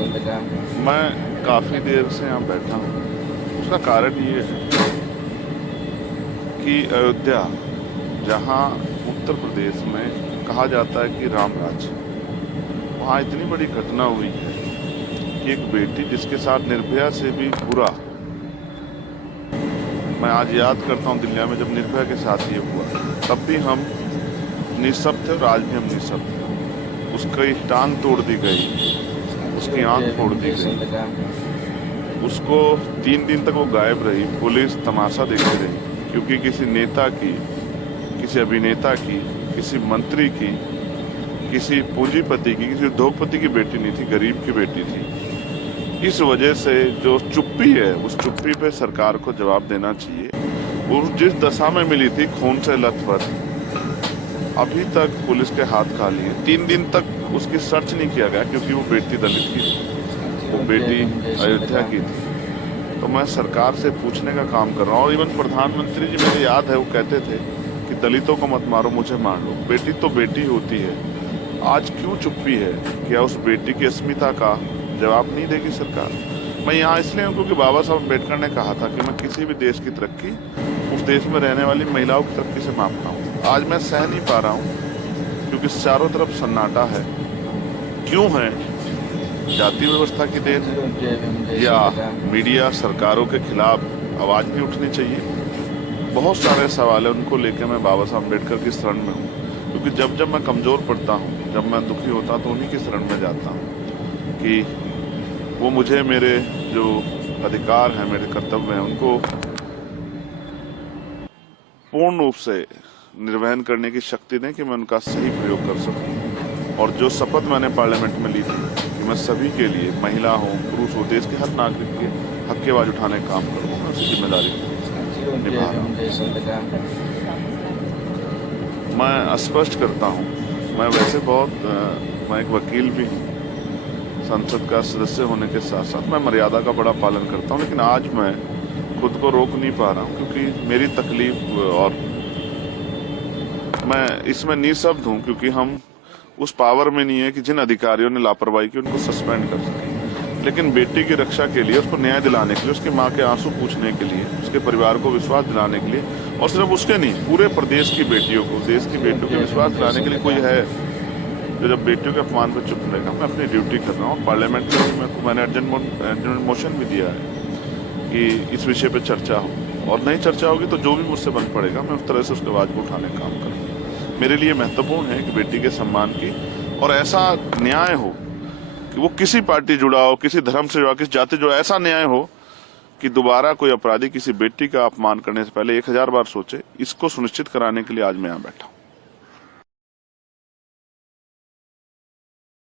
मैं काफ़ी देर से यहाँ बैठा हूँ। उसका कारण ये है कि अयोध्या, जहाँ उत्तर प्रदेश में कहा जाता है कि राम राज्य, वहाँ इतनी बड़ी घटना हुई है कि एक बेटी जिसके साथ निर्भया से भी बुरा, मैं आज याद करता हूँ दिल्ली में जब निर्भया के साथ ये हुआ, तब भी हम निःशब्द थे और आज भी हम निःशब्द थे। उसकी टांग तोड़ दी गई, उसकी आंख फोड़ दी गई, उसको 3 दिन तक वो गायब रही, पुलिस तमाशा देखती रही, क्योंकि किसी नेता की, किसी अभिनेता की, किसी मंत्री की, किसी पूंजीपति की, किसी उद्योगपति की बेटी नहीं थी, गरीब की बेटी थी। इस वजह से जो चुप्पी है, उस चुप्पी पे सरकार को जवाब देना चाहिए। वो जिस दशा में मिली थी, खून से लथपथ, अभी तक पुलिस के हाथ खाली है। 3 दिन तक उसकी सर्च नहीं किया गया, क्योंकि वो बेटी दलित की थी, वो बेटी अयोध्या की थी। तो मैं सरकार से पूछने का काम कर रहा हूँ। और इवन प्रधानमंत्री जी, मुझे याद है, वो कहते थे कि दलितों को मत मारो, मुझे मार लो। बेटी तो बेटी होती है। आज क्यों चुप्पी है? क्या उस बेटी की अस्मिता का जवाब नहीं देगी सरकार? मैं यहाँ इसलिए हूँ क्योंकि बाबा साहब अम्बेडकर ने कहा था कि मैं किसी भी देश की तरक्की उस देश में रहने वाली महिलाओं की तरक्की से मापता हूँ। आज मैं सह नहीं पा रहा हूँ, क्योंकि चारों तरफ सन्नाटा है। क्यों है? जाति व्यवस्था की देन है, या मीडिया सरकारों के खिलाफ आवाज भी उठनी चाहिए? बहुत सारे सवाल है, उनको लेकर मैं बाबा साहब अम्बेडकर की शरण में हूँ। क्योंकि जब जब मैं कमजोर पड़ता हूँ, जब मैं दुखी होता हूँ, तो उन्हीं की शरण में जाता हूँ कि वो मुझे मेरे जो अधिकार हैं, मेरे कर्तव्य हैं, उनको पूर्ण रूप से निर्वहन करने की शक्ति दें कि मैं उनका सही प्रयोग कर सकूं। और जो शपथ मैंने पार्लियामेंट में ली थी कि मैं सभी के लिए, महिला हो, पुरुष हो, देश के हर नागरिक के हक की आवाज उठाने का काम करूंगा, मैं उसी जिम्मेदारी को निभा रहा हूँ। मैं स्पष्ट करता हूँ, मैं वैसे मैं एक वकील भी हूँ, संसद का सदस्य होने के साथ साथ मैं मर्यादा का बड़ा पालन करता हूँ। लेकिन आज मैं खुद को रोक नहीं पा रहा हूँ, क्योंकि मेरी तकलीफ, और मैं इसमें निःशब्द हूँ, क्योंकि हम उस पावर में नहीं है कि जिन अधिकारियों ने लापरवाही की उनको सस्पेंड कर सके। लेकिन बेटी की रक्षा के लिए, उसको न्याय दिलाने के लिए, उसकी माँ के आंसू पूछने के लिए, उसके परिवार को विश्वास दिलाने के लिए, और सिर्फ उसके नहीं, पूरे प्रदेश की बेटियों को, देश की बेटियों को विश्वास दिलाने के लिए कोई है जो जब बेटियों के अपमान पर चुप रहेगा। मैं अपनी ड्यूटी कर रहा हूँ। पार्लियामेंट में मैंने अर्जेंट मोशन भी दिया है कि इस विषय पे चर्चा हो, और नहीं चर्चा होगी तो जो भी मुझसे बन पड़ेगा, मैं उस तरह से उसके आवाज को उठाने का काम करूँगा। मेरे लिए महत्वपूर्ण है कि बेटी के सम्मान की, और ऐसा न्याय हो कि वो किसी पार्टी जुड़ा हो, किसी धर्म से जुड़ा, किसी जाति जुड़ा, ऐसा न्याय हो कि दोबारा कोई अपराधी किसी बेटी का अपमान करने से पहले 1000 बार सोचे। इसको सुनिश्चित कराने के लिए आज मैं यहाँ बैठा हूँ।